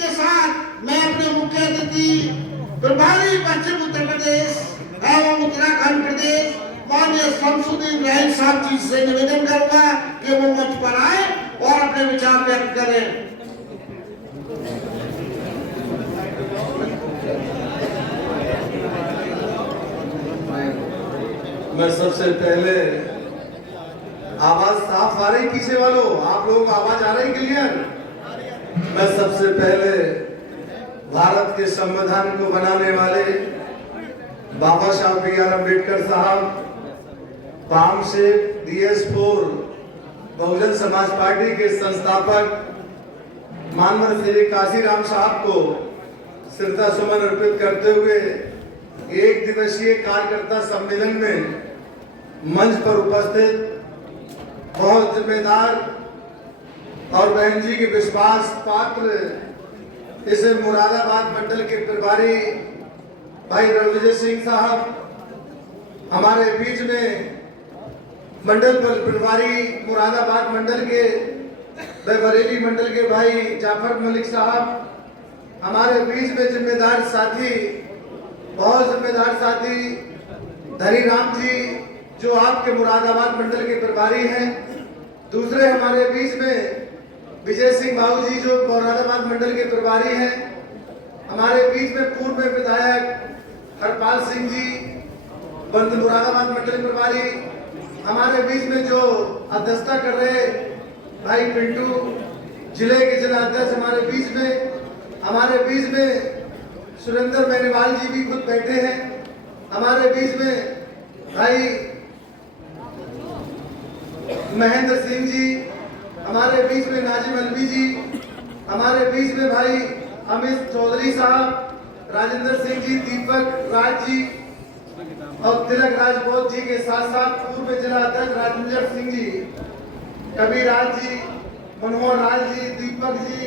के साथ मैं अपने मुख्य अतिथि प्रभारी पश्चिम उत्तर प्रदेश एवं उत्तराखंड प्रदेश माननीय शमसुद्दीन रहीम साहब जी से निवेदन करूंगा कि वो मंच पर आए और अपने विचार व्यक्त करें। मैं सबसे पहले आवाज साफ आ रही पीछे वालों, आप लोगों को आवाज आ रही क्लियर? मैं सबसे पहले भारत के संविधान को बनाने वाले बाबा साहब बी.आर. अम्बेडकर साहब, पाम से DS4 बहुजन समाज पार्टी के संस्थापक मानवर श्री काशीराम साहब को श्रद्धा सुमन अर्पित करते हुए एक दिवसीय कार्यकर्ता सम्मेलन में मंच पर उपस्थित बहुत जिम्मेदार और बहन जी के विश्वास पात्र इस मुरादाबाद मंडल के प्रभारी भाई रणविजय सिंह साहब, हमारे बीच में मंडल प्रभारी मुरादाबाद मंडल के बरेली मंडल के भाई जाफर मलिक साहब, हमारे बीच में जिम्मेदार साथी, बहुत जिम्मेदार साथी धनी राम जी जो आपके मुरादाबाद मंडल के प्रभारी हैं। दूसरे हमारे बीच में विजय सिंह बाबू जी जो मुरादाबाद मंडल के प्रभारी हैं। हमारे बीच में पूर्व विधायक हरपाल सिंह जी बंद मुरादाबाद मंडल प्रभारी। हमारे बीच में जो अध्यक्षता कर रहे भाई पिंटू जिले के जिला अध्यक्ष हमारे बीच में। हमारे बीच में सुरेंद्र बेनीवाल जी भी खुद बैठे हैं। हमारे बीच में भाई महेंद्र सिंह जी, हमारे बीच में नाजिम अलवी जी, हमारे बीच में भाई अमित चौधरी साहब, राजेंद्र सिंह जी, दीपक राज जी और तिलक राजपूत जी के साथ साथ पूर्व जिला अध्यक्ष राजेंद्र सिंह जी, कबीर राज जी, मनोहर राज जी, दीपक जी,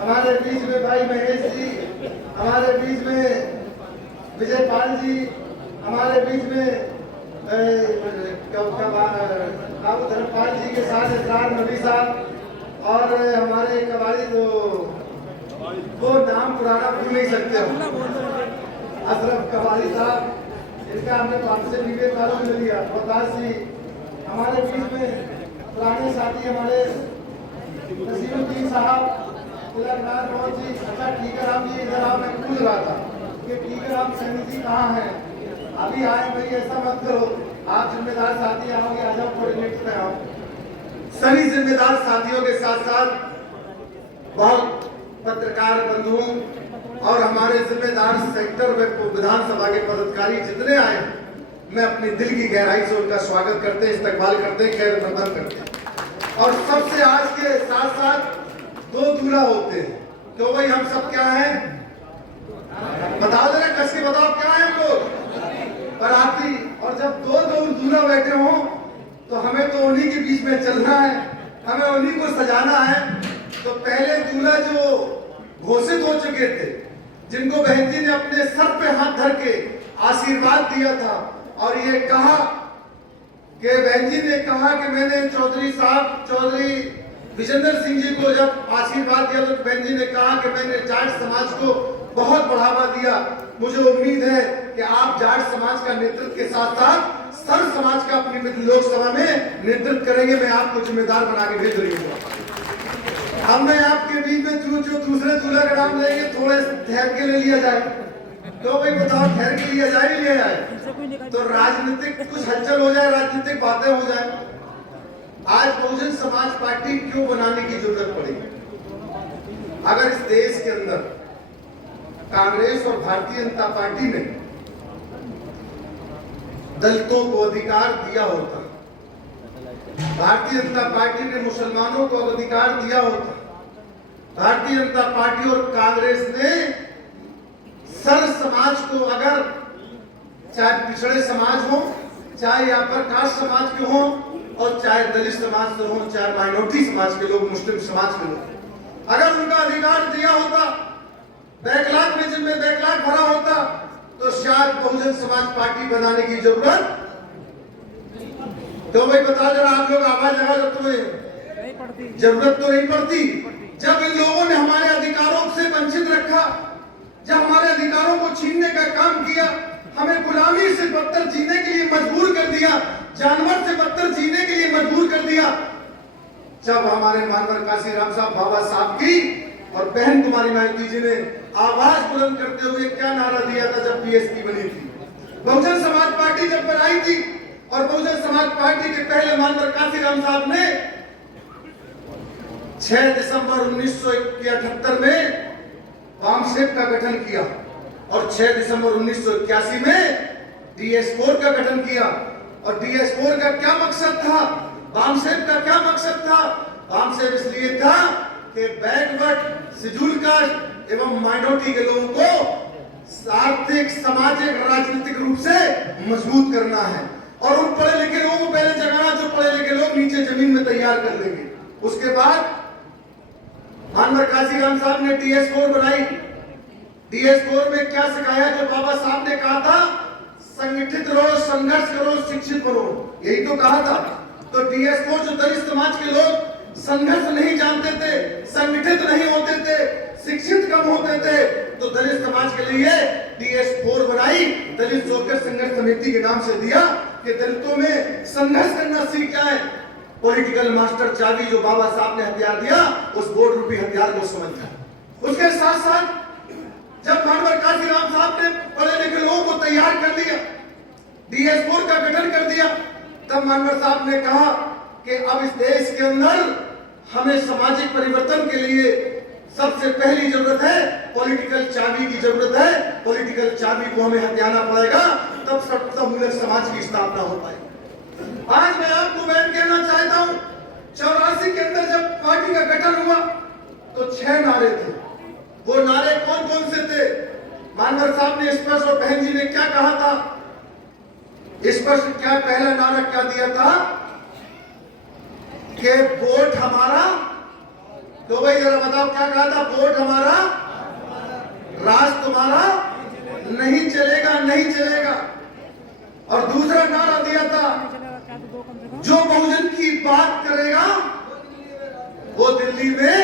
हमारे बीच में भाई महेश जी, हमारे बीच में विजय पाल जी, हमारे बीच में बाबू धर्मपाल जी के साथ इसरार नबी साहब और हमारे कवाली तो वो नाम पुराना भूल नहीं सकते हो, अशरफ कवाली साहब, इनका हमने आपसे निवेदन तारुफ ले लिया। प्रकाश जी, हमारे बीच में पुराने साथी हमारे नसीरुद्दीन साहब, तिलक राजपूत जी। अच्छा टीकाराम जी इधर आओ, मैं पूछ रहा था कि टीकाराम सैनी जी कहाँ हैं? अभी आए भाई, ऐसा मत करो, आप जिम्मेदार साथी आओगे, आ जाओ कोऑर्डिनेटर में आओ। सभी जिम्मेदार साथियों के साथ साथ बहुत पत्रकार बंधुओं और हमारे जिम्मेदार सेक्टर में विधानसभा के पदाधिकारी जितने आए, मैं अपनी दिल की गहराई से उनका स्वागत करते, इस्तकबाल करते, खैर मकदम करते। और सबसे आज के साथ साथ दो दूल्हा होते हैं, तो भाई हम सब क्या हैं? बताओ जरा कस के बताओ, क्या है हम लोग? बाराती। और जब दो दूल्हा बैठे हो तो हमें तो उन्हीं के बीच में चलना है, हमें उन्हीं को सजाना है। तो पहले दूल्हा जो घोषित हो चुके थे, जिनको बहन जी ने अपने सर पे हाथ धर के आशीर्वाद दिया था और ये कहा कि बहन जी ने कहा कि मैंने चौधरी साहब चौधरी विजेंद्र सिंह जी को जब आशीर्वाद दिया तो बहन जी ने कहा कि मैंने जाट समाज को बहुत बढ़ावा दिया। मुझे उम्मीद है कि आप जाट समाज का नेतृत्व के साथ साथ सर्व समाज का अपनी लोकसभा में नेतृत्व करेंगे। मैं आपको जिम्मेदार बना के भेज रही हूँ। अब मैं आपके बीच में जो दूसरे दूल्हा का नाम लेंगे, थोड़े ठहर के ले लिया जाए। तो भाई बताओ, ठहर के लिया जाए, लिया जाए तो राजनीतिक कुछ हलचल हो जाए, राजनीतिक बातें हो जाए। आज बहुजन समाज पार्टी क्यों बनाने की जरूरत पड़ी? अगर इस देश के अंदर कांग्रेस और भारतीय जनता पार्टी ने दलितों को अधिकार दिया होता, भारतीय जनता पार्टी ने मुसलमानों को अधिकार दिया होता, भारतीय जनता पार्टी और कांग्रेस ने सर्व समाज को, अगर चाहे पिछड़े समाज हो, चाहे यहाँ पर कास्ट समाज के हो और चाहे दलित समाज से हो, चाहे माइनॉरिटी समाज के लोग, मुस्लिम समाज के लोग, अगर उनका अधिकार दिया होता, बैकलॉग में जिनमें बैकलॉग भरा होता, तो शायद बहुजन समाज पार्टी बनाने की जरूरत। तो भाई बता जरा, आप लोग आवाज लगा, तो तुम्हें जरूरत तो नहीं पड़ती। जब इन लोगों ने हमारे अधिकारों से वंचित रखा, जब हमारे अधिकारों को छीनने का काम किया, हमें गुलामी से बदतर जीने के लिए मजबूर कर दिया, जानवर से बदतर जीने के लिए मजबूर कर दिया, जब हमारे मानवर काशीराम साहब बाबा साहब की और बहन कुमारी माइती जी ने आवाज बुलंद करते हुए क्या नारा दिया था जब बीएसपी बनी थी, बहुजन समाज पार्टी जब बनाई थी, और बहुजन समाज पार्टी के पहले मानवर काशीराम साहब ने 6 दिसंबर 1978 में वामसेप का गठन किया और 6 दिसंबर 1981 में DS4 का गठन किया। और DS4 का क्या मकसद था, वामसेप का क्या मकसद था? वामसेप इसलिए था कि बैकवर्ड, शेड्यूल कास्ट एवं माइनॉरिटी के लोगों को आर्थिक, सामाजिक, राजनीतिक रूप से मजबूत करना है और उन पढ़े लिखे लोगों को पहले जगाना जो पढ़े लिखे लोग नीचे जमीन में तैयार कर लेंगे। उसके बाद मानवर काशीराम साहब ने DS4 बनाई। DS4 में क्या सिखाया? जो बाबा साहब ने कहा था, संगठित रहो, संघर्ष करो, शिक्षित बनो, यही तो कहा था। तो DS4 जो दलित समाज के लोग संघर्ष नहीं जानते थे, संगठित नहीं होते थे, शिक्षित कम होते थे, तो दलित समाज के लिए DS4 बनाई। दलित सोकर संघर्ष समिति के नाम से दिया कि दलितों में संघर्ष करना सीख जाए। पॉलिटिकल मास्टर चाबी जो बाबा साहब ने हथियार दिया, उस बोर्ड रूपी हथियार को समझा। उसके साथ साथ जब मानवर काशीराम साहब ने पढ़े लिखे लोगों को तैयार कर लिया, DS4 का गठन कर दिया, तब मानवर साहब ने कहा कि अब इस देश के अंदर हमें सामाजिक परिवर्तन के लिए सबसे पहली जरूरत है पॉलिटिकल चाबी की जरूरत है। पॉलिटिकल चाबी को हमें हथियाना पड़ेगा, तब समतामूलक समाज की स्थापना हो पाएगी। आज मैं आपको मैं कहना चाहता हूं, 84 के अंदर जब पार्टी का गठन हुआ तो 6 नारे थे। वो नारे कौन कौन से थे? मानवर साहब ने स्पष्ट और बहन जी ने क्या कहा था? स्पष्ट क्या पहला नारा क्या दिया था कि वोट हमारा, तो भाई जरा बताओ क्या कहा था? वोट हमारा, राज तुम्हारा, नहीं चलेगा, नहीं चलेगा। और दूसरा नारा दिया था, जो बहुजन की बात करेगा वो दिल्ली में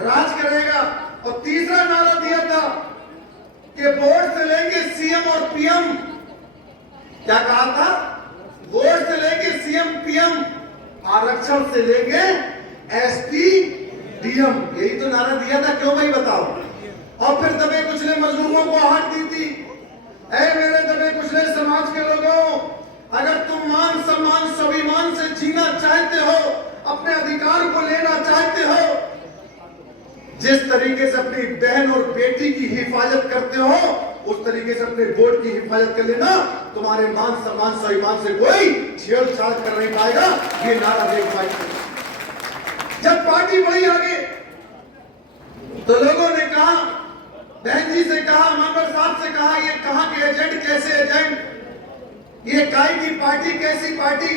राज करेगा। और तीसरा नारा दिया था कि वोट से लेंगे सीएम और पीएम। क्या कहा था? वोट से लेंगे सीएम पीएम, आरक्षण से लेंगे एसपी डीएम। यही तो नारा दिया था, क्यों भाई बताओ? और फिर दबे कुचले मजलूमों को आहट दी थी। ऐ मेरे दबे कुचले समाज के लोगों, अगर तुम मान सम्मान स्वाभिमान से जीना चाहते हो, अपने अधिकार को लेना चाहते हो, जिस तरीके से अपनी बहन और बेटी की हिफाजत करते हो, उस तरीके से अपने वोट की हिफाजत कर लेना। तुम्हारे मान सम्मान स्वाभिमान से कोई छेड़छाड़ कर नहीं पाएगा। ये नारा देख पाएंगे। जब पार्टी बढ़ी आगे तो लोगों ने कहा, बहन जी से कहा, मानवर साहब से कहा, ये कहां के एजेंट, कैसे एजेंट, ये काय की पार्टी, कैसी पार्टी?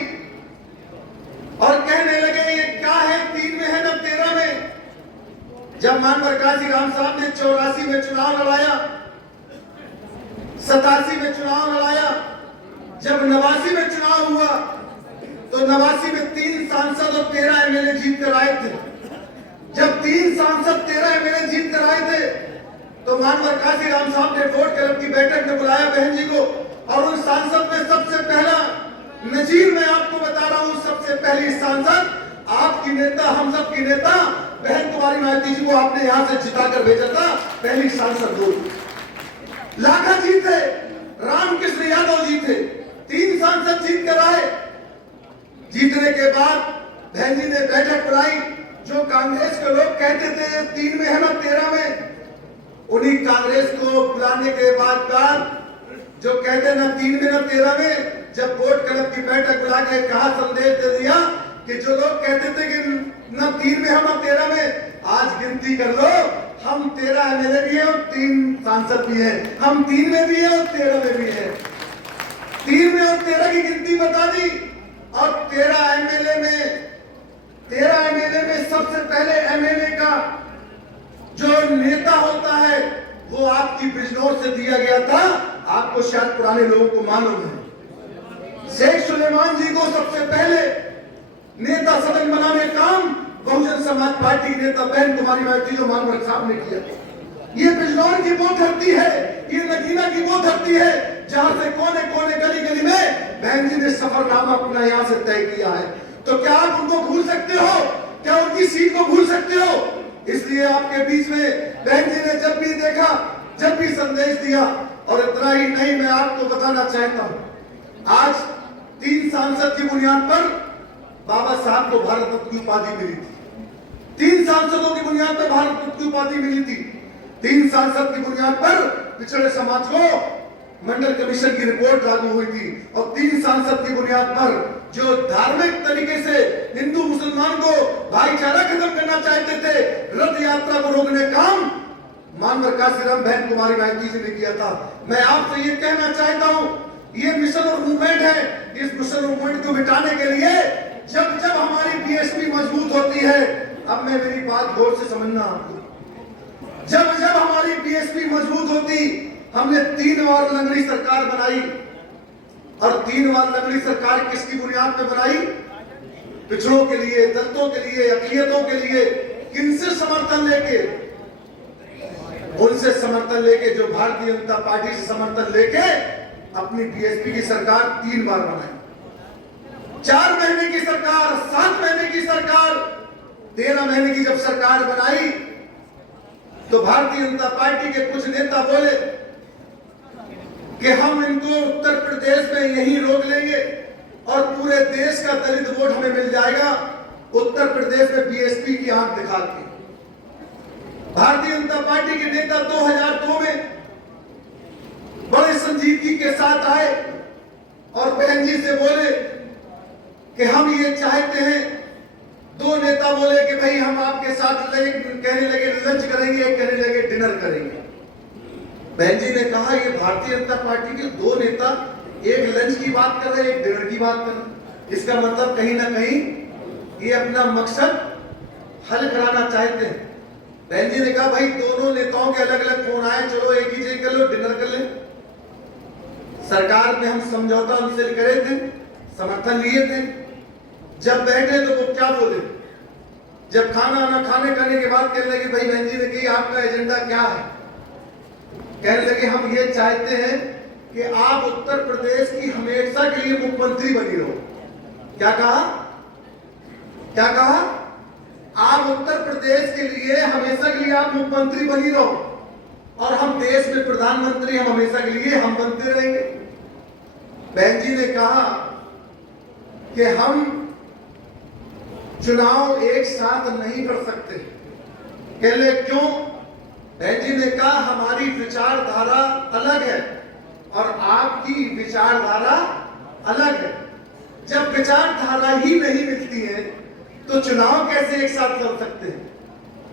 और कहने लगे ये क्या है, 3 में है ना 13 में। जब मानवर काशीराम साहब ने 84 में चुनाव लड़ाया, 87 में चुनाव लड़ाया, जब 89 में चुनाव हुआ तो 89 में 3 सांसद और 13 एमएलए जीत कर आए थे। जब 3 सांसद 13 एमएलए जीत कर आए थे तो मानवर काशीराम साहब ने वोट क्लब की बैठक में बुलाया बहन जी को, और उन सांसद में सबसे पहला नजीर मैं आपको बता रहा हूं, सबसे पहली सांसद आपकी नेता, हम सब की नेता बहन कुमारी माइती जी को आपने यहां से जिताकर भेजा था। पहली सांसद वो लाखा जी थे, रामकृष्ण यादव जी थे, 3 सांसद जीत कर आए। जीतने के बाद बहन जी ने बैठक बुलाई। जो कांग्रेस के लोग कहते थे 3 में है ना 13 में, उन्हीं कांग्रेस को बुलाने के बाद जो कहते ना 3 में ना 13 में, जब वोट क्लब की बैठक बुला के कहा, संदेश दे दिया कि जो लोग कहते थे कि ना 3 में हम 13 में, आज गिनती कर लो, हम 13 एमएलए भी हैं और 3 सांसद भी हैं, हम 3 में भी हैं और 13 में भी हैं। 3 में और 13 की गिनती बता दी। और 13 एमएलए में सबसे पहले एमएलए का जो नेता होता है वो आपकी बिजनौर से दिया गया था। आपको शायद पुराने लोगों को मालूम है, शेख सुलेमान जी को सबसे पहले नेता सदन बनाने काम बहुजन समाज पार्टी के नेता बहन कुमारी मायावती जो मानवर साहब ने किया। ये बिजनौर की वो धरती है, ये नगीना की वो धरती है जहां से कोने कोने गली गली में बहन जी ने सफरनामा अपना यहां से तय किया है। तो क्या आप उनको भूल सकते हो? क्या उनकी सीट को भूल सकते हो? इसलिए आपके बीच में बहन जी ने जब भी देखा, जब भी संदेश दिया, और इतना ही नहीं, मैं आपको बताना चाहता हूं, आज 3 सांसद की बुनियाद पर बाबा साहब को भारत रत्न की उपाधि मिली थी। 3 सांसदों की बुनियाद पर भारत रत्न की उपाधि मिली थी। 3 सांसद की बुनियाद पर पिछड़े समाज को मंडल कमीशन की रिपोर्ट लागू हुई थी, और 3 सांसद की बुनियाद पर जो धार्मिक तरीके से हिंदू मुसलमान को भाईचारा खत्म करना चाहते थे, रथ यात्रा को रोकने काम मानवर काशीराम बहन कुमारी मायावती जी ने किया था। मैं आपसे ये कहना चाहता हूं, ये मिशन और मूवमेंट है। इस मिशन और मूवमेंट को मिटाने के लिए जब जब हमारी बीएसपी मजबूत होती है, अब मैं मेरी बात गौर से समझना आपको, जब जब हमारी बीएसपी मजबूत होती, हमने 3 बार लंगड़ी सरकार बनाई, और 3 बार लंगड़ी सरकार किसकी बुनियाद पे बनाई? पिछड़ों के लिए, दलितों के लिए, अकलियतों के लिए। किनसे समर्थन लेके? उनसे समर्थन लेके जो भारतीय जनता पार्टी से समर्थन लेके अपनी बीएसपी की सरकार 3 बार बनाई। 4 महीने की सरकार, 7 महीने की सरकार, 13 महीने की जब सरकार बनाई, तो भारतीय जनता पार्टी के कुछ नेता बोले कि हम इनको उत्तर प्रदेश में यहीं रोक लेंगे और पूरे देश का दलित वोट हमें मिल जाएगा, उत्तर प्रदेश में बीएसपी की आंख दिखा के। भारतीय जनता पार्टी के नेता 2002 में बड़े संजीदगी के साथ आए और बहन जी से बोले कि हम ये चाहते हैं। 2 नेता बोले कि भाई हम आपके साथ कहने लगे लंच करेंगे, कहने लगे डिनर करेंगे। बहन जी ने कहा ये भारतीय जनता पार्टी के 2 नेता एक लंच की बात कर रहे हैं, एक डिनर की बात कर रहे हैं। इसका मतलब कहीं ना कहीं ये अपना मकसद हल कराना चाहते हैं। बहन जी ने कहा भाई दोनों नेताओं के अलग अलग फोन आए, चलो एक ही जगह कर लो, डिनर कर ले। सरकार में हम समझौता उनसे करे थे, समर्थन लिए थे। जब बैठे तो वो क्या बोले, जब खाना ना खाने करने के बाद कहने लगे भाई बहन जी ने कही आपका एजेंडा क्या है? कहने लगे हम ये चाहते हैं कि आप उत्तर प्रदेश की हमेशा के लिए मुख्यमंत्री बनी रहो। क्या कहा? क्या कहा? आप उत्तर प्रदेश के लिए हमेशा के लिए आप मुख्यमंत्री बनी रहो, और हम देश में प्रधानमंत्री हम हमेशा के लिए हम बनते रहेंगे। बहन जी ने कहा कि हम चुनाव एक साथ नहीं कर सकते। कहले क्यों? बहन जी ने कहा हमारी विचारधारा अलग है और आपकी विचारधारा अलग है। जब विचारधारा ही नहीं मिलती है तो चुनाव कैसे एक साथ लड़ सकते हैं?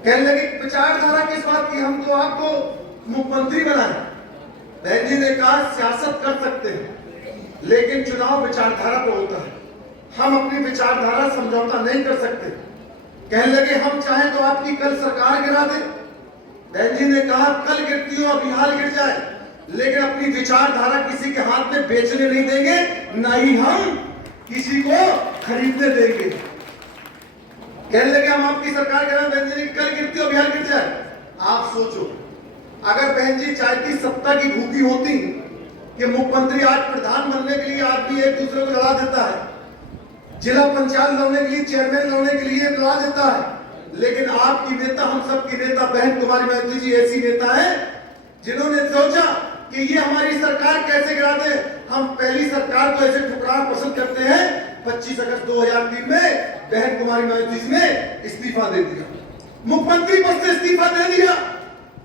कहने लगे विचारधारा किस बात की, हम तो आपको मुख्यमंत्री बनाए। बहन जी ने कहा सियासत कर सकते हैं लेकिन चुनाव विचारधारा पर होता है, हम अपनी विचारधारा समझौता नहीं कर सकते। कहने लगे हम चाहें तो आपकी कल सरकार गिरा दें। बहन जी ने कहा कल गिरती हो बिहार गिर जाए, लेकिन अपनी विचारधारा किसी के हाथ में बेचने नहीं देंगे, ना ही हम किसी को खरीदने देंगे। कहने लगे हम आपकी सरकार गिरा, बहन जी ने कल गिरती हो बिहार गिर जाए। आप सोचो अगर बहन जी चाहती सत्ता की भूखी होती कि मुख्यमंत्री आज प्रधान बनने के लिए आदमी एक दूसरे को लड़ा देता है, जिला पंचायत लड़ने के लिए, चेयरमैन लड़ने के लिए लड़ा देता है, लेकिन आपकी नेता, हम सब की नेता बहन कुमारी मायावती जी ऐसी नेता है जिन्होंने सोचा कि ये हमारी सरकार कैसे गिरा दे। हम पहली सरकार को ऐसे ठुकराना पसंद करते हैं। 25 अगस्त 2003 में बहन कुमारी मायावती जी ने इस्तीफा दे दिया, मुख्यमंत्री पद से इस्तीफा दे दिया।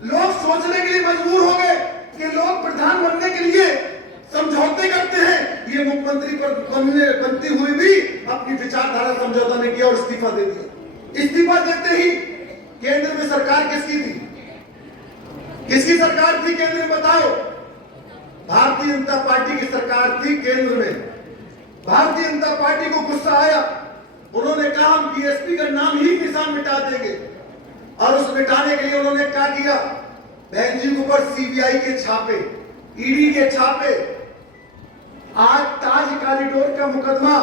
लोग सोचने के लिए मजबूर हो गए कि लोग प्रधान बनने के लिए समझौते करते हैं, ये मुख्यमंत्री पर बनती हुई भी अपनी विचारधारा समझौता नहीं किया और इस्तीफा दे दिया। इस्तीफा देते ही केंद्र में सरकार किसकी थी? किसकी सरकार थी केंद्र में बताओ? भारतीय जनता पार्टी की सरकार थी केंद्र में। भारतीय जनता पार्टी को गुस्सा आया, उन्होंने कहा हम बीएसपी का नाम ही निशान मिटा देंगे, और उस मिटाने के लिए उन्होंने क्या किया? बहन जी के ऊपर सीबीआई के छापे, ईडी के छापे। आज ताज कॉरिडोर का मुकदमा,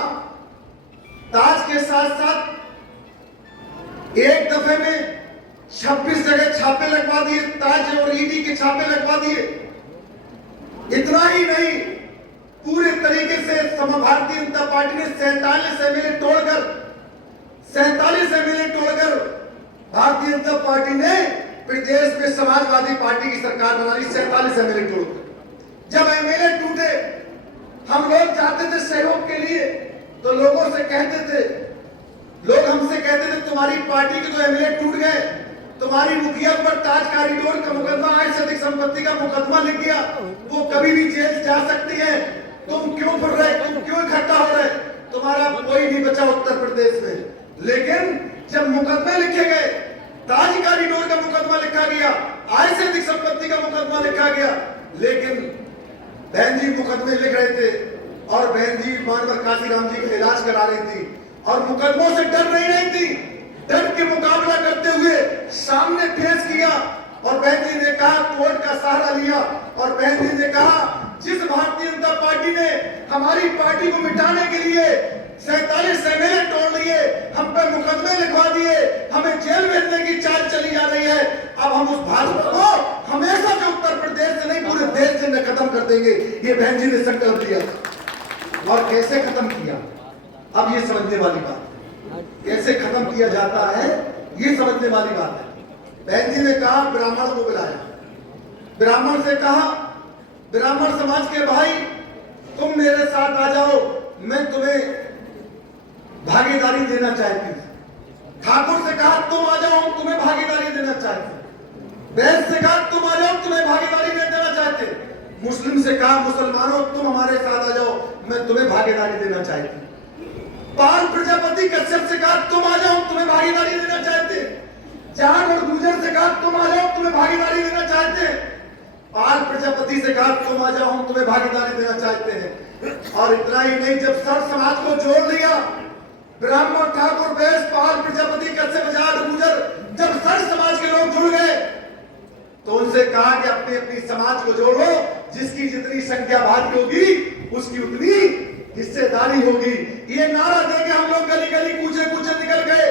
ताज के साथ साथ एक दफे में 26 जगह छापे लगवा दिए, ताज और ईडी के छापे लगवा दिए। इतना ही नहीं, पूरे तरीके से भारतीय जनता पार्टी ने 47 एमएलए तोड़कर भारतीय जनता पार्टी ने प्रदेश में समाजवादी पार्टी की सरकार बना ली। 47 एमएलए तोड़कर जब एमएलए टूटे, हम लोग जाते थे सहयोग के लिए, तो लोगों से कहते थे, लोग हमसे कहते थे तुम्हारी पार्टी के तो एमएलए टूट गए, तुम्हारी मुखिया पर ताज कॉरिडोर का मुकदमा, आय से अधिक संपत्ति का मुकदमा लिख गया, वो कभी भी जेल जा सकती है, तुम क्यों फिर रहे, तुम क्यों इकट्ठा हो रहे, तुम्हारा कोई नहीं बचा उत्तर प्रदेश में। लेकिन जब मुकदमे लिखे गए, ताज कॉरिडोर का मुकदमा लिखा गया, आय से अधिक संपत्ति का मुकदमा लिखा गया, लेकिन बहन जी मुकदमे लिख रहे थे और बहन जी मानवर काशीराम जी का इलाज करा रही थी और मुकदमों से डर नहीं थी, डर के मुकाबला करते हुए सामने फेस किया। और बहन जी ने कहा, कोर्ट का सहारा लिया और बहन जी ने कहा, जिस भारतीय जनता पार्टी ने हमारी पार्टी को मिटाने के लिए 47 एमएलए तोड़ लिए, हम पे मुकदमे लिखवा दिए, हमें जेल भेजने की चाल चली जा रही है, अब हम उस भाजपा को हमेशा से उत्तर प्रदेश से नहीं पूरे देश से खत्म कर देंगे। ये बहन जी ने संकल्प लिया और कैसे खत्म किया, अब ये समझने वाली बात है। कैसे खत्म किया जाता है ये समझने वाली बात है। बहन जी ने कहा, ब्राह्मण को बुलाया, ब्राह्मण से कहा, ब्राह्मण समाज के भाई तुम मेरे साथ आ जाओ, मैं तुम्हें भागीदारी देना चाहती हूं। ठाकुर से कहा तुम आ जाओ, हम तुम्हें भागीदारी देना चाहते हैं। वैश्य से कहा तुम आ जाओ, तुम्हें भागीदारी देना चाहते हैं। मुस्लिम से कहा, मुसलमानों तुम हमारे साथ आ जाओ, मैं तुम्हें भागीदारी देना चाहती हूं। पाल प्रजापति कश्यप से कहा तुम आ जाओ, तुम्हें भागीदारी देना चाहते हैं। जाट और गुर्जर से कहा तुम आ जाओ, तुम्हें भागीदारी देना चाहते हैं। पाल प्रजापति से कहा तुम आ जाओ, हम तुम्हें भागीदारी देना चाहते हैं। और इतना ही नहीं, जब सर्व समाज को जोड़ लिया, ब्राह्मण, ठाकुर, वैश्य, पाल, प्रजापति, कश्यप, जाट, गुर्जर, जब सर्व समाज के लोग जुड़ गए तो उनसे कहा कि अपनी अपनी समाज को जोड़ो, जिसकी जितनी संख्या भारी होगी उसकी उतनी हिस्सेदारी होगी। ये नारा देके हम लोग गली गली कूचे कूचे निकल गए।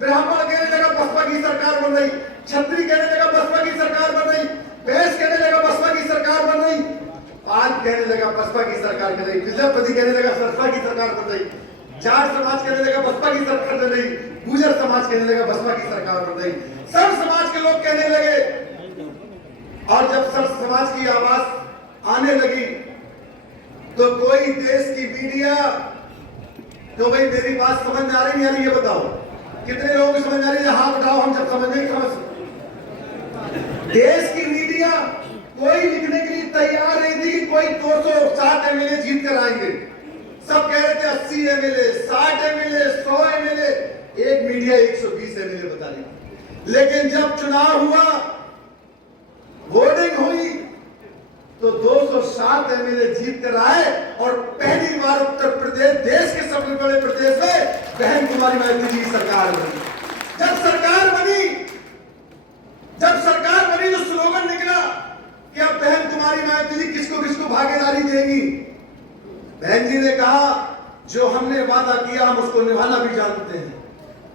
ब्राह्मण कहने लगा बसपा की सरकार बन रही, क्षत्रिय कहने लगा बसपा की सरकार बन रही, वैश्य कहने लगा बसपा की सरकार बन रही, पाल कहने लगा बसपा की सरकार बन रही, प्रजापति कहने लगा बसपा की सरकार बन रही, जाट समाज कहने लगा बसपा की सरकार बन रही, गुर्जर समाज कहने लगा बसपा की सरकार बन रही, सब समाज के लोग कहने लगे। और जब सब समाज की आवाज आने लगी तो कोई देश की मीडिया, तो भाई मेरी बात समझ में आ रही नहीं आ रही, ये बताओ कितने लोगों को समझ में आ रही है, हाथ उठाओ, हम जब समझ नहीं समझ। देश की मीडिया कोई लिखने के लिए तैयार नहीं थी कि कोई 260 एमएलए जीत कर आएंगे। सब कह रहे थे 80 एमएलए, 60 एमएलए, 100 एमएलए, एक मीडिया 120 एमएलए बता रही। लेकिन जब चुनाव हुआ, वोटिंग हुई, तो 207 एमएलए जीत कर आए और पहली बार उत्तर प्रदेश, देश के सबसे बड़े प्रदेश में बहन कुमारी मायावती जी की सरकार बनी। जब सरकार बनी तो स्लोगन निकला कि अब बहन कुमारी मायावती जी किसको किसको भागीदारी देंगी। बहन जी ने कहा, जो हमने वादा किया हम उसको निभाना भी जानते हैं।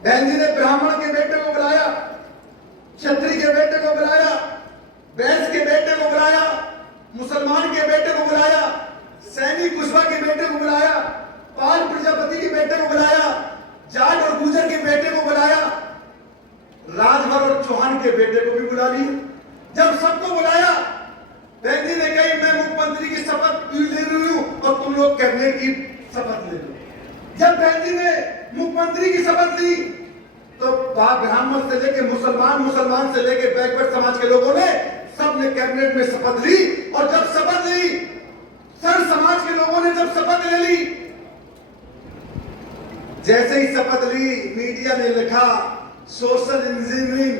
बहन जी ने ब्राह्मण के बेटे को बुलाया, क्षत्रिय के बेटे को बुलाया, वैश्य के बेटे को बुलाया, मुसलमान के बेटे को बुलाया, सैनी कुशवाहा के बेटे को बुलाया, पाल प्रजापति के बेटे को बुलाया, जाट और गुर्जर के बेटे को बुलाया, राजभर और चौहान के बेटे को भी बुला लिया। जब सबको बुलाया, बहन जी ने कही मैं मुख्यमंत्री की शपथ ले रही हूं और तुम लोग कैबिनेट की शपथ ले लो। जब बहन जी ने मुख्यमंत्री की शपथ ली तो ब्राह्मण से लेके मुसलमान, मुसलमान से लेके बैकवर्ड समाज के लोगों ने सबने कैबिनेट में शपथ ली। और जब शपथ ली, सर समाज के लोगों ने जब शपथ ले ली, जैसे ही शपथ ली, मीडिया ने लिखा सोशल इंजीनियरिंग,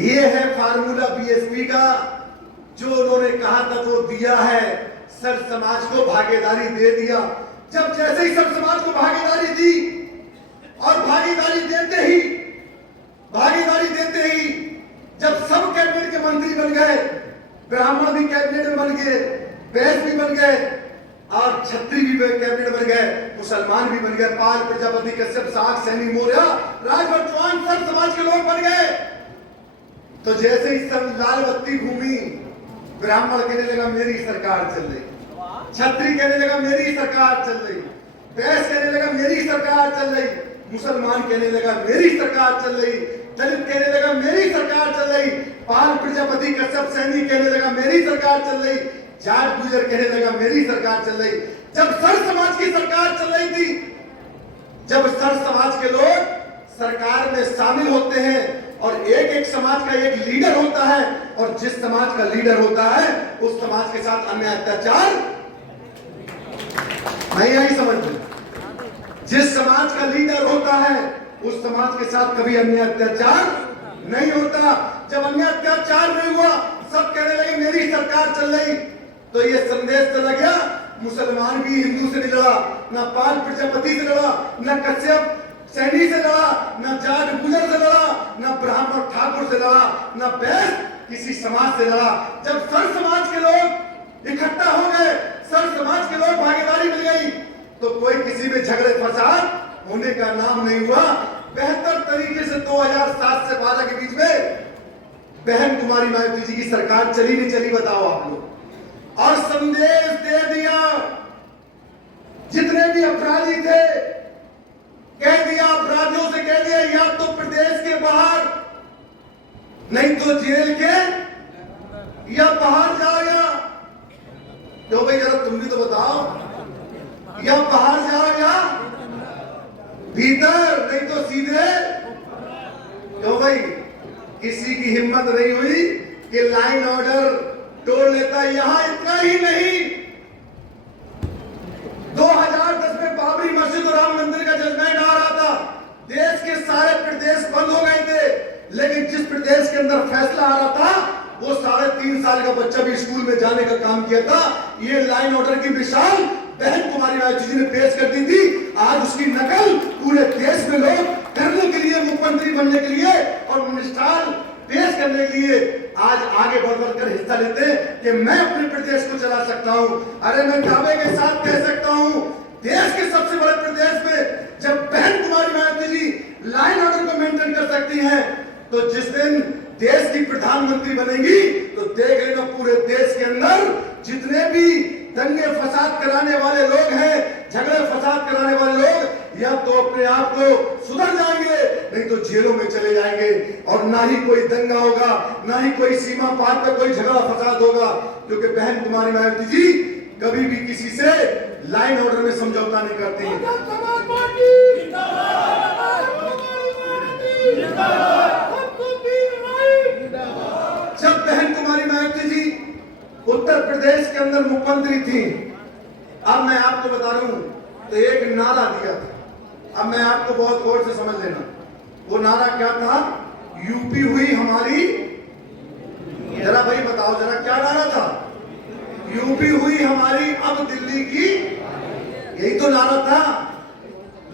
ये है फार्मूला बीएसपी का, जो उन्होंने कहा था वो दिया है, सर समाज को भागीदारी दे दिया। जब जैसे ही सर समाज को भागीदारी दी और भागीदारी देते ही जब सब कैबिनेट के मंत्री बन गए, ब्राह्मण भी कैबिनेट में बन गए, वैश्य भी बन गए, और छत्री भी कैबिनेट बन गए, मुसलमान भी बन गए, पाल प्रजापति, कश्यप, साग, सैनी, मौर्य, राजभर, चौहान, सब समाज के लोग बन गए। तो जैसे ही सब लाल बत्ती घूमी, ब्राह्मण कहने लगा मेरी सरकार चल रही, छत्री कहने लगा मेरी सरकार चल रही, बैस कहने लगा मेरी सरकार चल रही, मुसलमान कहने लगा मेरी सरकार चल रही, दलित कहने लगा मेरी सरकार चल रही, पाल प्रजापति, कश्यप, सैनी कहने लगा मेरी सरकार चल रही, जाट गुजर कहने लगा मेरी सरकार चल रही। जब सर समाज की सरकार चल रही थी, जब सर समाज के लोग सरकार में शामिल होते हैं और एक एक समाज का एक लीडर होता है, और जिस समाज का लीडर होता है उस समाज के साथ अन्याय अत्याचार नहीं आई समझ में। जिस समाज का लीडर होता है उस समाज के साथ कभी अन्याय अत्याचार नहीं होता। जब अन्याय अत्याचार नहीं हुआ, सब कहने लगे मेरी सरकार चल रही, तो ये संदेश चला गया, मुसलमान भी हिंदू से नहीं लड़ा, ना पाल प्रजापति से लड़ा, ना कश्यप सैनी से लड़ा, ना जाट गुजर से लड़ा, ना ब्राह्मण ठाकुर से लड़ा, ना बैस किसी समाज से लड़ा। जब सर समाज के लोग इकट्ठा हो गए, सर समाज के लोग भागीदारी मिल गई, तो कोई किसी में झगड़े फसाद होने का नाम नहीं हुआ। बेहतर तरीके से 2007 से 12 के बीच में बहन कुमारी मायावती जी की सरकार चली नहीं चली, बताओ आप लोग। और संदेश दे दिया, जितने भी अपराधी थे कह दिया, अपराधियों से कह दिया या तो प्रदेश के बाहर, नहीं तो जेल के या बाहर जाओ, या तो भाई जरा तुम भी तो बताओ, या बाहर जाओ या भीतर, नहीं तो सीधे। तो भाई किसी की हिम्मत नहीं हुई कि लाइन ऑर्डर तोड़ लेता। यहां इतना ही नहीं, 2010 में बाबरी मस्जिद और राम मंदिर का जजमेंट आ रहा था, देश के सारे प्रदेश बंद हो गए थे, लेकिन जिस प्रदेश के अंदर फैसला आ रहा था वो 3.5 साल का बच्चा भी स्कूल में जाने का काम किया था। ये लाइन ऑर्डर की मिसाल बहन कुमारी मायावती जी ने पेश कर दी थी। आज उसकी नकल पूरे देश में लोग करने के लिए, मुख्यमंत्री बनने के लिए और मिनिस्टर पेश करने के लिए आज आगे बढ़ कर हिस्सा लेते हैं कि मैं अपने प्रदेश को चला सकता हूं। अरे मैं दावे के साथ कह सकता हूं, देश के सबसे बड़े प्रदेश में जब बहन कुमारी मायावती जी लाइन ऑर्डर को मेंटेन कर सकती हैं, तो जिस दिन देश की प्रधानमंत्री बनेगी तो देख लेना पूरे देश के अंदर जितने भी दंगे फसाद कराने वाले लोग हैं, झगड़े फसाद कराने वाले लोग, या तो अपने आप को सुधर जाएंगे, नहीं तो जेलों में चले जाएंगे, और ना ही कोई दंगा होगा, ना ही कोई सीमा पार पर कोई झगड़ा फसाद होगा, क्योंकि बहन कुमारी मायावती जी कभी भी किसी से लाइन ऑर्डर में समझौता नहीं करती हैं। जब बहन कुमारी मायावती जी उत्तर प्रदेश के अंदर मुख्यमंत्री थी, अब मैं आपको बता रहा हूं, तो एक नारा दिया था। अब मैं आपको बहुत गौर से समझ लेना, वो नारा क्या था? यूपी हुई हमारी, जरा भाई बताओ जरा क्या नारा था? यूपी हुई हमारी, अब दिल्ली की, यही तो नारा था।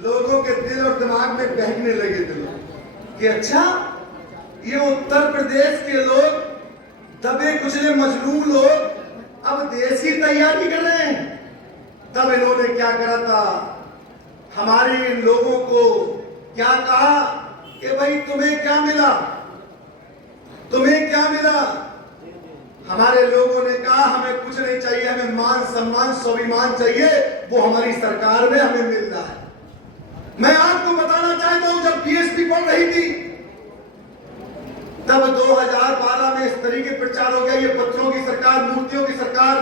लोगों के दिल और दिमाग में बहकने लगे थे कि अच्छा ये उत्तर प्रदेश के लोग, दबे कुचले मजलूम लोग अब देश की तैयारी कर रहे हैं। तब इन्होंने क्या करा था? हमारे इन लोगों को क्या कहा कि भाई तुम्हें क्या मिला, तुम्हें क्या मिला? हमारे लोगों ने कहा हमें कुछ नहीं चाहिए, हमें मान सम्मान स्वाभिमान चाहिए, वो हमारी सरकार में हमें मिल रहा है। मैं आपको बताना चाहता हूं, जब बीएसपी पढ़ रही थी तब 2012 में इस तरीके प्रचार हो गया, ये पत्थरों की सरकार, मूर्तियों की सरकार।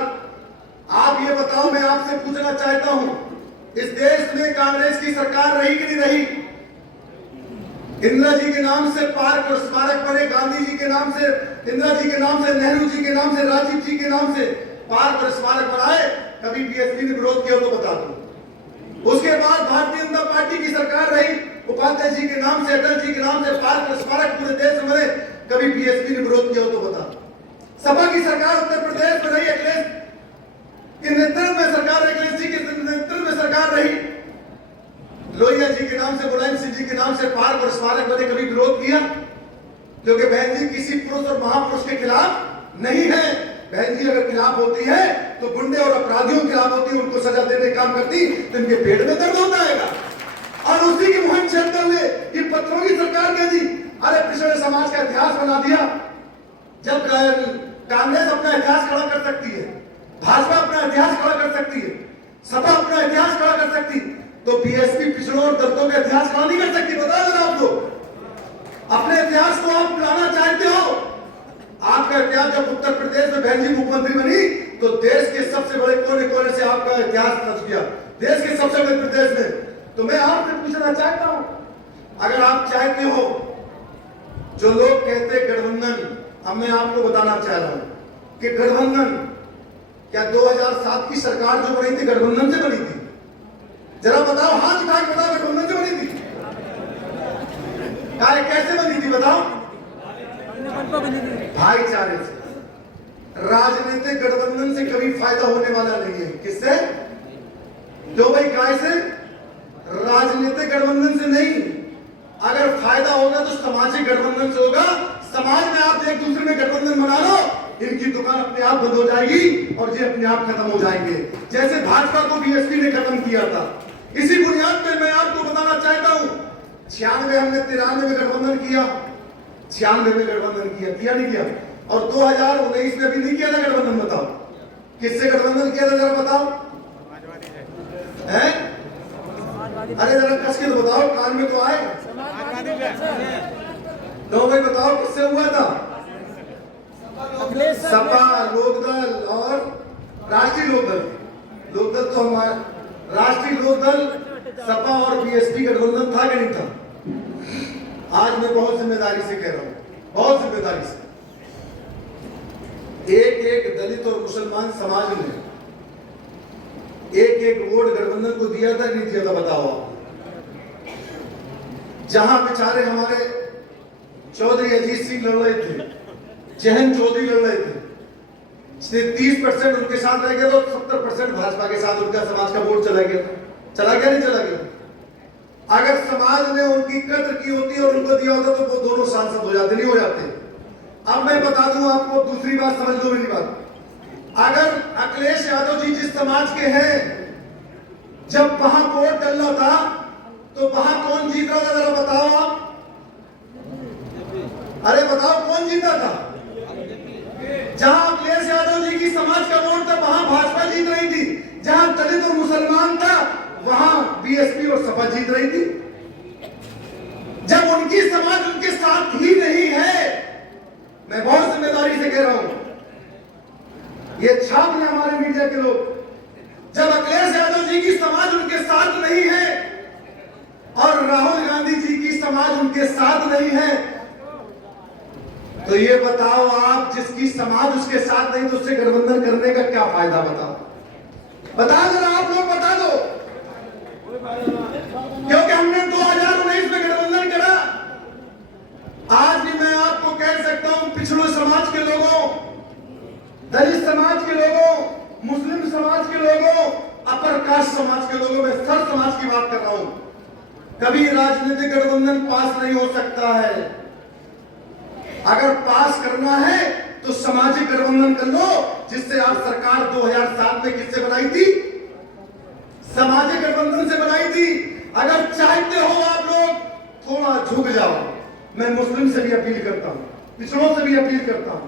आप ये बताओ, मैं आपसे पूछना चाहता हूं, इस देश में कांग्रेस की सरकार रही कि नहीं रही? इंदिरा जी के नाम से पार्क और स्मारक बने, गांधी जी के नाम से, इंदिरा जी के नाम से, नेहरू जी के नाम से, राजीव जी के नाम से पार्क और स्मारक बनाए। कभी बीएसपी ने विरोध किया तो बता दो। उसके बाद भारतीय जनता पार्टी की सरकार रही, उपाध्याय जी के नाम से, अटल जी के नाम से पार्क और स्मारक पूरे देश में बने। कभी बीएसपी ने विरोध किया हो तो बता दो। सपा की सरकार उत्तर प्रदेश में रही, अखिलेश के नेतृत्व में सरकार, अखिलेश जी के नेतृत्व में सरकार रही। लोहिया जी के नाम से, मुलायम सिंह जी के नाम से पार्क और स्मारक बने, कभी विरोध किया? क्योंकि बहन जी किसी पुरुष और महापुरुष के खिलाफ नहीं है। बहन जी अगर खिलाफ होती है तो गुंडे और अपराधियों के खिलाफ होती, उनको सजा देने का काम करती, तो इनके पेट में दर्द होता है। और उसी की मुहिम चलते हुए ये पत्थरों की सरकार कह दी, अरे पिछड़े समाज का इतिहास बना दिया। जब कांग्रेस अपना इतिहास खड़ा कर सकती है, भाजपा अपना इतिहास खड़ा कर सकती है, सपा अपना इतिहास खड़ा कर सकती, तो बीएसपी पिछड़ों और दलितों का इतिहास खड़ा नहीं कर सकती। बता देना आप लोग अपने इतिहास को आप बुलाना चाहते हो। आपका इतिहास जब उत्तर प्रदेश में बहन जी मुख्यमंत्री बनी तो देश के सबसे बड़े कोने कोने से आपका इतिहास दर्ज किया, देश के सबसे बड़े प्रदेश में। तो मैं आपसे पूछना चाहता हूं, अगर आप चाहते हो, जो लोग कहते गठबंधन, अब मैं आपको बताना चाह रहा हूं कि गठबंधन क्या 2007 की सरकार जो बनी थी गठबंधन से बनी थी? जरा बताओ, हाथ उठा के बताओ, गठबंधन से बनी थी? कैसे बनी थी बताओ? भाईचारे से। राजनीतिक गठबंधन से कभी फायदा होने वाला नहीं है। किससे? क्यों भाई, काय से? राजनीतिक गठबंधन से नहीं। अगर फायदा होगा तो सामाजिक गठबंधन से होगा। समाज में आप एक दूसरे में गठबंधन बना लो, इनकी दुकान अपने आप बंद हो जाएगी और ये अपने आप खत्म हो जाएंगे, जैसे भाजपा को बीएसपी ने खत्म किया था। इसी बुनियाद पे मैं आपको बताना चाहता हूं, 96 हमने 93 में गठबंधन किया, 96 में गठबंधन किया नहीं किया? और 2019 में भी नहीं किया था गठबंधन। बताओ किससे गठबंधन किया था, जरा बताओ हैं? अरे जरा कस के तो बताओ, कान में तो आए। तो भाई बताओ किससे हुआ था? सपा, लोकदल और राष्ट्रीय लोकदल। लोकदल तो हमारा राष्ट्रीय लोकदल, सपा और बीएसपी गठबंधन था कि नहीं था? आज मैं बहुत जिम्मेदारी से कह रहा हूं, बहुत जिम्मेदारी से। एक एक दलित और मुसलमान समाज ने एक एक वोट गठबंधन को दिया था नहीं दिया था? बताओ आप। जहां बेचारे हमारे चौधरी अजीत सिंह लड़ रहे थे, जहन चौधरी लड़ रहे थे, 30% उनके साथ रह गया तो 70% भाजपा के साथ उनका समाज का वोट चला गया। चला गया नहीं चला गया? अगर समाज ने उनकी कद्र की होती और उनको दिया होता तो वो दोनों सांसद हो जाते, नहीं हो जाते? अब मैं बता दूं आपको, दूसरी बात समझ लो मेरी बात। अगर अखिलेश यादव जी जिस समाज के हैं, जब वहां वोट डलना था तो वहां कौन जीत रहा था, जरा बताओ आप। अरे बताओ कौन जीता था? जहां अखिलेश यादव जी की समाज का वोट था वहां भाजपा जीत रही थी, जहां दलित और मुसलमान था वहां बीएसपी और सपा जीत रही थी। जब उनकी समाज उनके साथ ही नहीं है, मैं बहुत जिम्मेदारी से कह रहा हूं, ये छाप लें हमारे मीडिया के लोग, जब अखिलेश यादव जी की समाज उनके साथ नहीं है और राहुल गांधी जी की समाज उनके साथ नहीं है, तो ये बताओ आप, जिसकी समाज उसके साथ नहीं तो उससे गठबंधन करने का क्या फायदा? बताओ, बता दो ना आप लोग, बता दो। क्योंकि हमने 2019 में गठबंधन करा। आज भी मैं आपको कह सकता हूं, पिछड़ों समाज के लोगों, दलित समाज के लोगों, मुस्लिम समाज के लोगों, अपर कास्ट समाज के लोगों, में सर्व समाज की बात कर रहा हूं, कभी राजनीतिक गठबंधन पास नहीं हो सकता है। अगर पास करना है तो सामाजिक गठबंधन कर लो, जिससे आप सरकार 2007 में किससे बनाई थी? सामाजिक गठबंधन से बनाई थी। अगर चाहते हो आप लोग थोड़ा झुक जाओ, मैं मुस्लिम से भी अपील करता हूं, पिछड़ों से भी अपील करता हूं,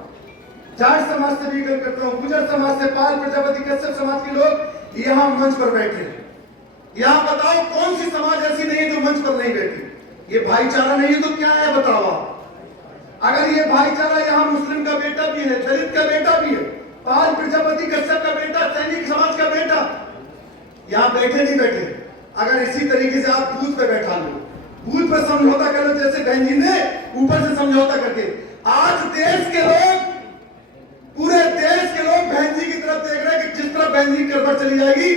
जाट समाज से भी अपील करता हूं, गुर्जर समाज से, पाल, प्रजापति, कश्यप समाज के लोग यहां मंच पर बैठे। यहां बताओ कौन सी समाज ऐसी नहीं है जो मंच पर नहीं बैठी? ये भाईचारा नहीं है तो क्या है बताओ आप? अगर ये भाईचारा, यहाँ मुस्लिम का बेटा भी है, दलित का बेटा भी है, पाल, प्रजापति, कश्यप का बेटा, सैनिक समाज का बेटा यहाँ बैठे नहीं बैठे। अगर इसी तरीके से आप बूथ पे बैठा लो, बूथ पे समझौता कर लो, जैसे बहन जी ने ऊपर से समझौता करके, आज देश के लोग, पूरे देश के लोग बहन जी की तरफ देख रहे हैं कि जिस तरफ बहन जी कर चली जाएगी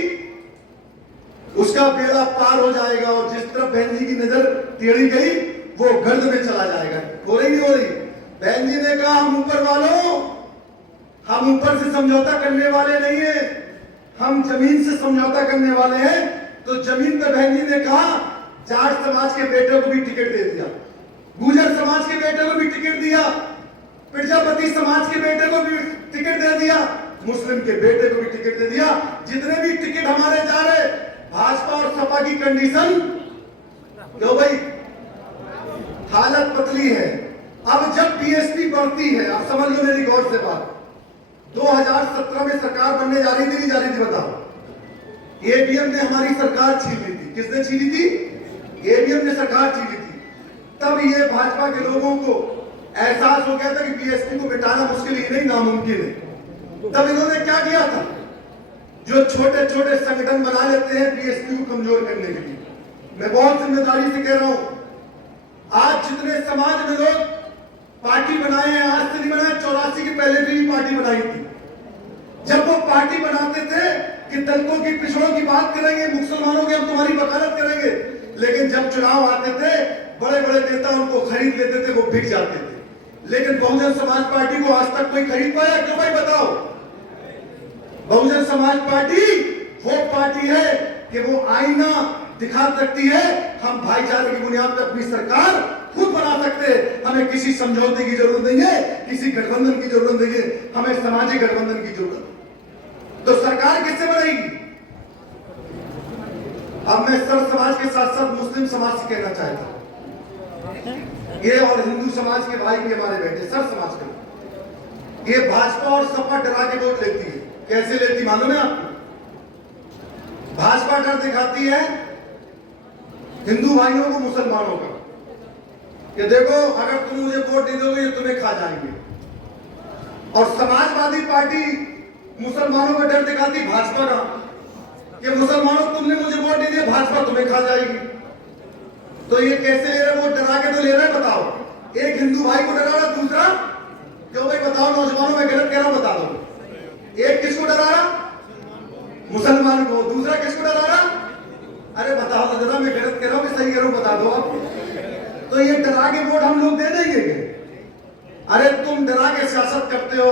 उसका बेड़ा पार हो जाएगा, और जिस तरफ बहन जी की नजर टेढ़ी गई वो गर्द में चला जाएगा। हो रही नहीं हो रही? बहन जी ने कहा, हम ऊपर वालों, हम ऊपर से समझौता करने वाले नहीं है, हम जमीन से समझौता करने वाले हैं। तो जमीन पे बहन जी ने कहा, जाट समाज के बेटे को भी टिकट दे दिया, गुर्जर समाज के बेटे को भी टिकट दिया, प्रजापति समाज के बेटे को भी टिकट दे दिया, मुस्लिम के बेटे को भी टिकट दे दिया। जितने भी टिकट हमारे जा रहे, भाजपा और सपा की कंडीशन क्यों भाई, हालत पतली है। अब जब बीएसपी बढ़ती है, आप समझ लो मेरी गौर से बात, 2017 में सरकार बनने जा रही थी, नहीं जा रही थी बताओ? एबीएम ने हमारी सरकार छीन ली थी। किसने छीनी थी? एबीएम ने सरकार छीनी थी। तब ये भाजपा के लोगों को एहसास हो गया था कि बीएसपी को मिटाना मुश्किल ही नहीं, नामुमकिन है। तब इन्होंने क्या किया था? जो छोटे छोटे संगठन बना लेते हैं बीएसपी को कमजोर करने के लिए। मैं बहुत जिम्मेदारी से कह रहा हूं, आज जितने समाज में लोग पार्टी बनाए हैं, आज से नहीं बनाए, 84 के पहले भी पार्टी बनाई थी। जब वो पार्टी बनाते थे कि दलितों की, पिछड़ों की बात करेंगे, मुसलमानों की हम तुम्हारी वकालत करेंगे, लेकिन जब चुनाव आते थे बड़े बड़े नेता उनको खरीद लेते थे, वो बिक जाते थे। लेकिन बहुजन समाज पार्टी को आज तक कोई खरीद पाया? क्यों भाई बताओ? बहुजन समाज पार्टी वो पार्टी है कि वो आईना दिखा सकती है। हम भाईचारे की बुनियाद पर अपनी सरकार खुद बना सकते हैं। हमें किसी समझौते की जरूरत नहीं है, किसी गठबंधन की जरूरत नहीं है, हमें सामाजिक गठबंधन की जरूरत है। तो सरकार किससे बनेगी? अब मैं सर्व समाज के साथ साथ मुस्लिम समाज से कहना चाहता हूं, ये और हिंदू समाज के भाई भी हमारे बैठे, सर्व समाज के, ये भाजपा और सपा डरा के वोट लेती है। कैसे लेती मालूम है आपको? भाजपा डर दिखाती है हिंदू भाइयों को, मुसलमानों का, कि देखो अगर तुम मुझे वोट नहीं दोगे ये तुम्हें खा जाएंगे। और समाजवादी पार्टी मुसलमानों का डर दिखाती भाजपा का कि मुसलमानों तुमने मुझे वोट नहीं दिया, भाजपा तुम्हें खा जाएगी। तो ये कैसे ले रहे? वोट डरा के तो ले रहे, बताओ। एक हिंदू भाई को डरा रहा, दूसरा क्यों भाई बताओ? नौजवानों में गलत कह रहा हूं, बता दो। एक किसको डरा रहा? मुसलमान को। दूसरा किसको डरा रहा? अरे बताओ तो जरा, मैं गलत कह रहा हूं कि सही कह रहा हूं, बता दो आप। तो ये डरा के वोट हम लोग दे देंगे क्या? अरे तुम डरा के सियासत करते हो,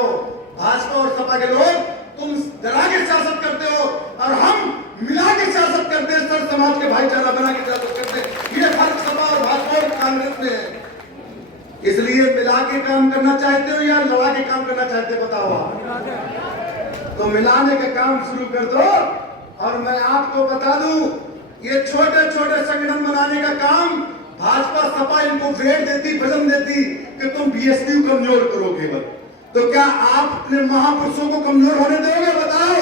भाजपा और सपा के लोग, तुम डरा के सियासत करते हो और हम मिला के सियासत करते हैं, सर्व समाज के भाईचारा बना के सियासत करते हैं। ये फर्क सपा और भाजपा और कांग्रेस में है। इसलिए मिला के काम करना चाहते हो या लड़ा के काम करना चाहते हो? बताओ आप। तो मिलाने का काम शुरू कर दो। और मैं आपको बता दूं, ये छोटे छोटे संगठन बनाने का काम भाजपा सपा इनको वेट देती, वजन देती कि तुम बीएसपी को कमजोर करो केवल। तो क्या आप अपने महापुरुषों को कमजोर होने दोगे? बताओ।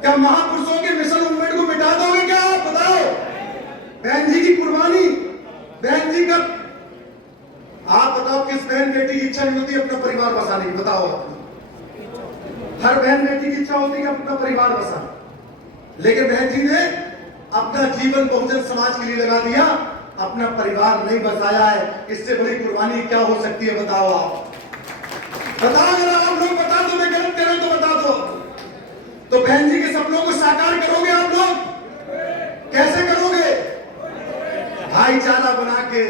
क्या महापुरुषों के मिशन मूवमेंट को मिटा दोगे क्या आप? बताओ। बहन जी की कुर्बानी, बहन जी का, आप बताओ किस बहन बेटी की इच्छा नहीं होती अपना परिवार बसाने की? बताओ आप। हर बहन बेटी की इच्छा होती है अपना परिवार बसाना, लेकिन बहन जी ने अपना जीवन बहुजन समाज के लिए लगा दिया, अपना परिवार नहीं बसाया है। इससे बड़ी कुर्बानी क्या हो सकती है? बताओ आप। बताओ जरा, आप लोग बता दो, मैं गलत कह रहा हूं तो बता दो। तो बहन जी के सपनों को साकार करोगे आप लोग? कैसे करोगे? भाईचारा बना के।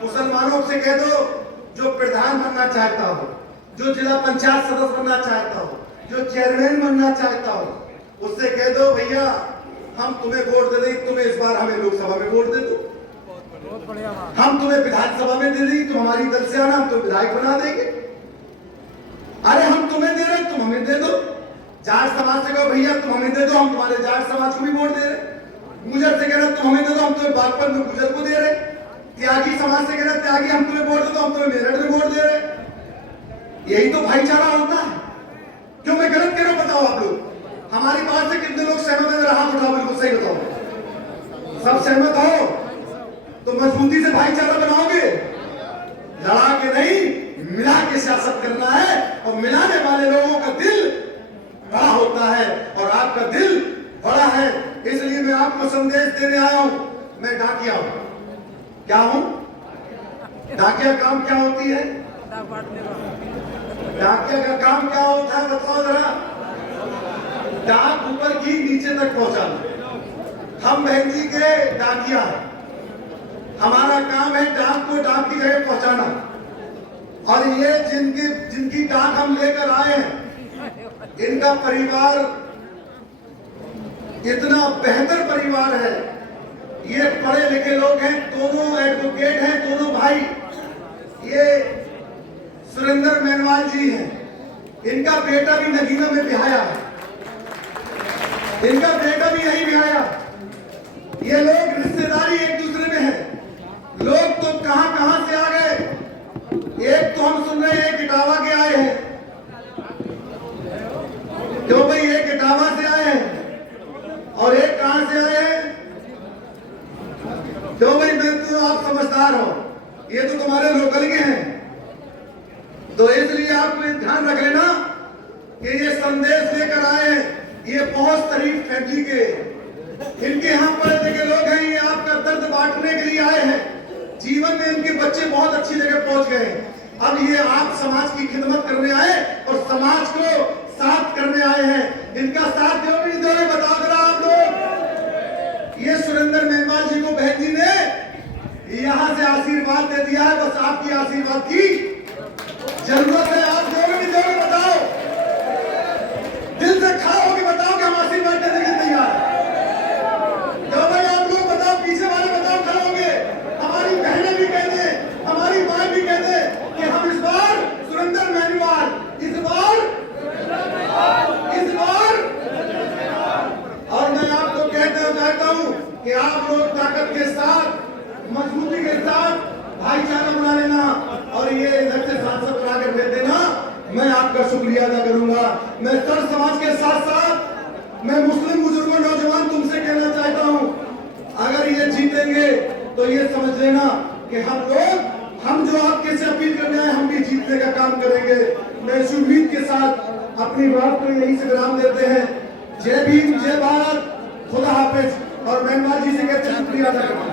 मुसलमानों से कह दो, जो प्रधान बनना चाहता हो, जो जिला पंचायत सदस्य बनना चाहता हो, जो चेयरमैन बनना चाहता हो, उससे कह दो भैया हम तुम्हें वोट दे दें, तुम्हें इस बार हमें लोकसभा में वोट दे दो। हम तुम्हें विधानसभा में दे देंगे, तुम हमारी दल से आना, हम तुम्हें विधायक बना देंगे। अरे हम तुम्हें दे रहे, तुम हमें दे दो। जाट समाज से कहो भैया तुम हमें दे दो, हम तुम्हारे जाट समाज को भी वोट दे रहे। गुजर से कह रहे तुम हमें दे दो, हम तुम्हें बागपत में गुजर को दे रहे। त्यागी समाज से कह रहे त्यागी हम तुम्हें वोट दे दो, हम तुम्हें मेरठ में वोट दे रहे। यही तो भाईचारा होता है। क्यों मैं गलत कह रहा हूं? बताओ आप लोग। हमारी बात से कितने लोग सहमत है? हाथ उठाओ, बिल्कुल सही बताओ। सब सहमत हो तो मजबूती से भाईचारा बनाओगे। लड़ा के नहीं, मिला के सियासत करना है। और मिलाने वाले लोगों का दिल बड़ा होता है और आपका दिल बड़ा है। इसलिए मैं आपको संदेश देने आया हूं। मैं डाकिया हूं। क्या हूं? डाकिया काम क्या होती है? डाकिया का काम क्या होता है बताओ जरा? डाक ऊपर की नीचे तक पहुंचाना। हम बहन जी के डाकिया है। हमारा काम है डाक को डाक की जगह पहुंचाना। और ये जिनकी डाक हम लेकर आए हैं, इनका परिवार इतना बेहतर परिवार है। ये पढ़े लिखे लोग हैं, दोनों एडवोकेट हैं, दोनों भाई। ये सुरेंद्र मेनवाल जी हैं, इनका बेटा भी नगीना में ब्याया है, इनका बेटा भी यही ब्याया। ये लोग रिश्तेदारी एक दूसरे में है। लोग तो कहां कहां से आ गए। एक तो हम सुन रहे हैं इटावा के आए हैं, क्यों भाई? एक इटावा से आए हैं और एक कहां से आए हैं? क्यों भाई? मैं तो आप समझदार हो, ये तो तुम्हारे लोकल के हैं, तो इसलिए आप ध्यान रख लेना कि ये संदेश लेकर आए हैं। ये बहुत शरीफ फैमिली के, इनके यहाँ पढ़े लिखे लोग हैं। ये आपका दर्द बांटने के लिए आए हैं। जीवन में इनके बच्चे बहुत अच्छी जगह पहुंच गए। अब ये आप समाज की खिदमत करने आए और समाज को साथ करने आए हैं। इनका साथ क्यों नहीं दे रहे बताओ जरा आप लोग। ये सुरेंद्र मेहमान जी को बहन जी ने यहाँ से आशीर्वाद दे दिया है। बस आपकी आशीर्वाद की जरूरत है। आप दोगे नहीं दोगे बताओ? दिल से खाओ कि बताओ कि हम आशीर्वाद देने के तैयार हैं? तो भाई आप लोग बताओ, पीछे वाले बताओ खड़े होंगे। हमारी बहनें भी कह दें, हमारी माँ भी कह दें कि हम इस बार सुरेंद्र मेहनवाल, इस बार और मैं आपको कहना चाहता हूँ कि आप लोग ताकत के साथ, मजबूती के साथ भाईचारा बना लेना और ये इधर से सांसद बना के भेज देना। मैं आपका शुक्रिया अदा करूंगा। मैं सर समाज के साथ साथ मैं मुस्लिम बुजुर्गों, नौजवान तुमसे कहना चाहता हूं, अगर ये जीतेंगे तो ये समझ लेना कि हम जो आपके से अपील करने आए, हम भी जीतने का काम करेंगे। मैं इस उम्मीद के साथ अपनी बात को यहीं से विराम देते हैं। जय भीम, जय भारत, खुदा हाफिज। और मेहमान जी से कहते हैं शुक्रिया अदा करना।